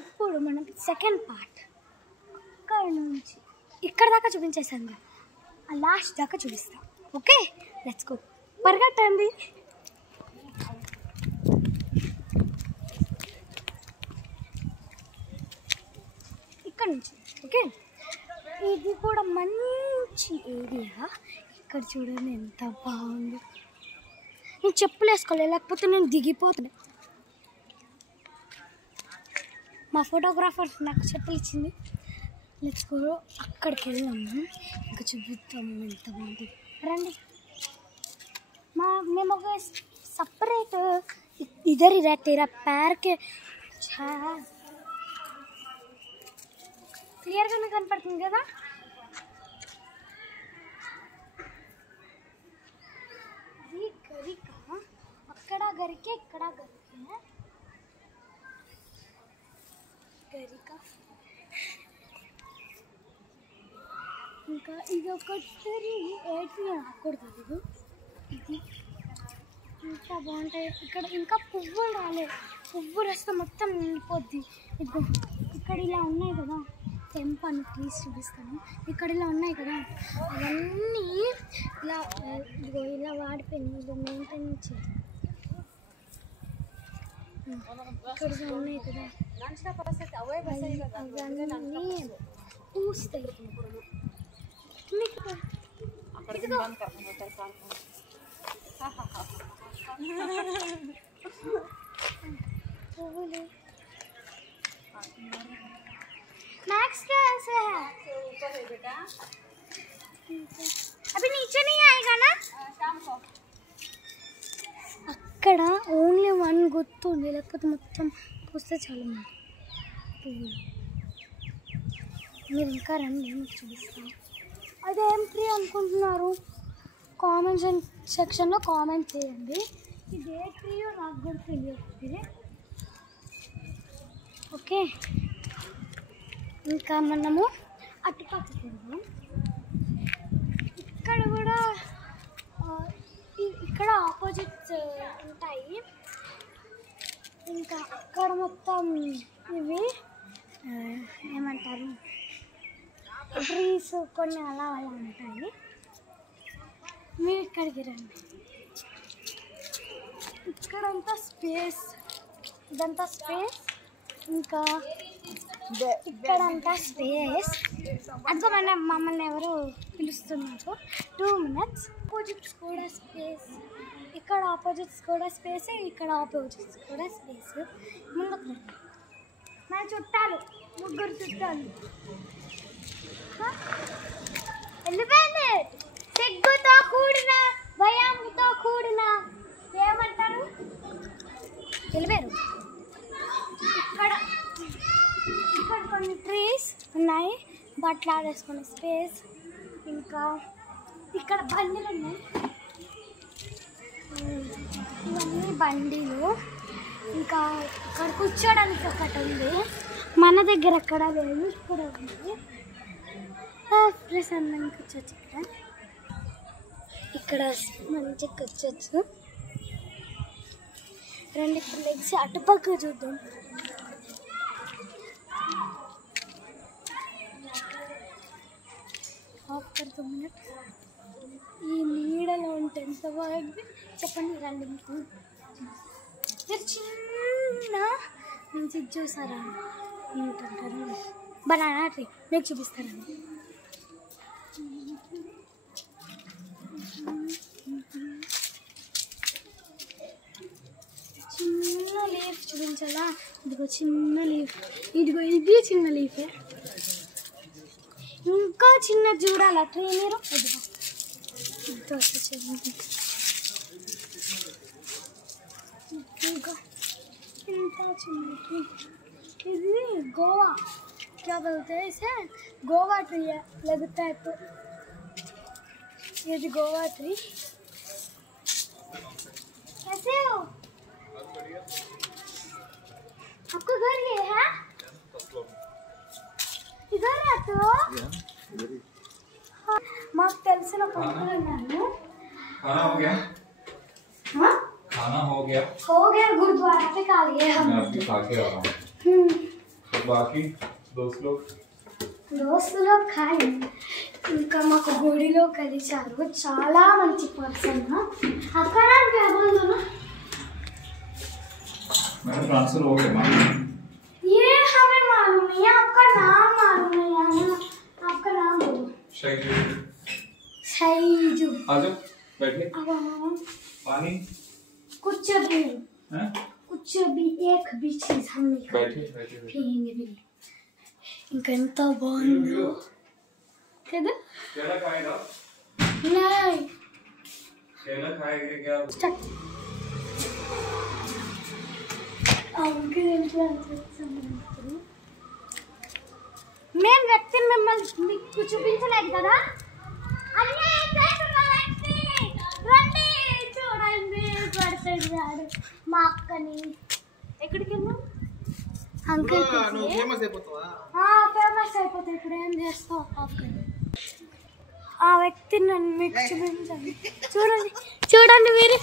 ఇప్పుడు మనం second part ఇక్కడ నుంచి ఇక్కడ దాకా చూపించేసాను, లాస్ట్ దాకా చూపిస్తాం. Okay, let's go. పరిగెట్టండి. ఇక్కడ నుంచి ఓకే. ఇది కూడా మంచి ఏరియా. ఇక్కడ చూడండి ఎంత బాగుంది. నేను చెప్పులు వేసుకోవాలి, లేకపోతే నేను దిగిపోతాను. మా ఫోటోగ్రాఫర్ నాకు చెప్పులు ఇచ్చింది. లెట్స్ గో, అక్కడికి వెళ్దాము. ఇంకా చూపిస్తాము ఎంత బాగుంది. రండి. మేము ఒక సపరేట్ ఇద్దరు తెరా ప్యార్కే క్లియర్గానే కనపడుతుంది కదా. గరిక అక్కడ గరికే ఇక్కడ గరికే గరిక. ఇంకా ఇది ఒకటి ఏటి రాకూడదు. ఇది ఇంకా బాగుంటాయి. ఇక్కడ ఇంకా పువ్వులు రాలేదు. పువ్వు రాస్తే మొత్తం నిండిపోద్ది. ఇదిగో ఇక్కడ ఇలా ఉన్నాయి కదా, తెంపను ప్లీజ్ చూపిస్తాను. ఇక్కడ ఇలా ఉన్నాయి కదా, అవన్నీ ఇలా ఇదిగో ఇలా వాడిపోయింది. ఇదిగో మెయింటైన్ చేయాలి. ఇక్కడ ఉన్నాయి కదా, అవన్నీ పూస్తాయి. मैक्स कैसे है? ऊपर है बेटा, अभी नीचे नहीं आएगा ना शाम को. అక్కడ ఓన్లీ వన్ గుర్తు ఉంది, లేకపోతే మొత్తం పూస్తే చాలా మీరు ఇంకా రండి, మీకు చూపిస్తాను. అదేం ట్రీ అనుకుంటున్నారు? కామెంట్ సెక్షన్లో కామెంట్ చేయండి. ఇది ఏ ట్రీయో నాకు కూడా తెలియదు. ఓకే, ఇంకా మనము అటుపక్కకి వెళ్దాం. ఇక్కడ కూడా ఇక్కడ ఆపోజిట్స్ ఉంటాయి. ఇంకా అక్కడ మొత్తం ఇవి ఏమంటారు ట్రీస్ కొన్ని అలా అలా ఉంటాయి. మీరు ఇక్కడికి రండి. ఇక్కడంతా స్పేస్, ఇదంతా స్పేస్. ఇంకా ఇక్కడంతా స్పేస్. అదిగో మమ్మల్ని ఎవరు పిలుస్తున్నారు. 2 minutes. ఆపోజిట్స్ కూడా స్పేస్. ఇక్కడ ఆపోజిట్స్ కూడా స్పేస్, ఇక్కడ ఆపోజిట్స్ కూడా స్పేస్. ముందుకు మన చుట్టాలు 3 చుట్టాలు వెళ్ళిపోయింది. సిగ్గుతో కూడిన భయంతో కూడిన ఏమంటారు వెళ్ళిపోయారు. ఇక్కడ ఇక్కడ కొన్ని ట్రీస్ ఉన్నాయి, బట్టలు ఆడేసుకునే స్పేస్. ఇంకా ఇక్కడ బండిలు ఉన్నాయి, ఇవన్నీ బండిలు. ఇంకా ఇక్కడ కూర్చోడానికి ఒకటి ఉంది. మన దగ్గర ఎక్కడ లేదు, ఇక్కడ ఉంది. ప్రశాంతంగా కూర్చోచ్చు. ఇక్కడ మంచిగా కూర్చోచ్చు. రెండు లెగ్స్ అటుపక్క చూద్దాం. ఈ నీడలో ఉంటే ఎంత బాగుంది చెప్పండి. రండి, మీకు మీరు చిన్న నుంచి చూసారా ఏంటంటారు బనానా ట్రీ, మీకు చూపిస్తారండి. చిన్న లీఫ్ చూపించాలా? ఇదిగో చిన్న లీఫ్, ఇదిగో ఇది చిన్న లీఫే. ఇంకా చిన్న చూడాలా ట్రీ మీరు? ఇదిగో ఇంకా ఇంత చిన్న ట్రీ. ఇది गोवा क्या बोलते हैं इसे, गोवा ट्री है लगता है. तो ये भी गोवा ट्री. कैसे हो? आपका घर ये है? इधर रहते हो? माँ తెలిసిన కొడుకున్నాను. खाना हो गया? हाँ खाना हो गया? गुरुद्वारा पे खा लिए हम. मैं अभी खा के आ रहा हूँ. बाकी दोस्त लोग ఖాళీ ఇంకా మాకు గుడిలో కలిశారు చాలా మంచి పర్సన్ అక్కడ मैंने ट्रांसफर हो गया ये हमें मालूम है आपका नाम मालूम है यार आपका नाम बोलो शैजू आ जाओ बैठिए अब पानी कुछ भी एक भी चीज हम नहीं पिएंगे इनका ఎంత బాగుందో కదా केला खाएगा नहीं केला खाएगा क्या మేము వ్యక్తిని మిమ్మల్ని మీకు చూపించలేదు కదా అన్నీ రండి చూడండి పడుతున్నాడు మా అక్కని ఎక్కడికి వెళ్ళాం అంకుల్ ఫేమస్ అయిపోతావు ఇప్పుడు ఏం చేస్తావు ఆ వ్యక్తిని నన్ను మీకు చూపించండి చూడండి మీరు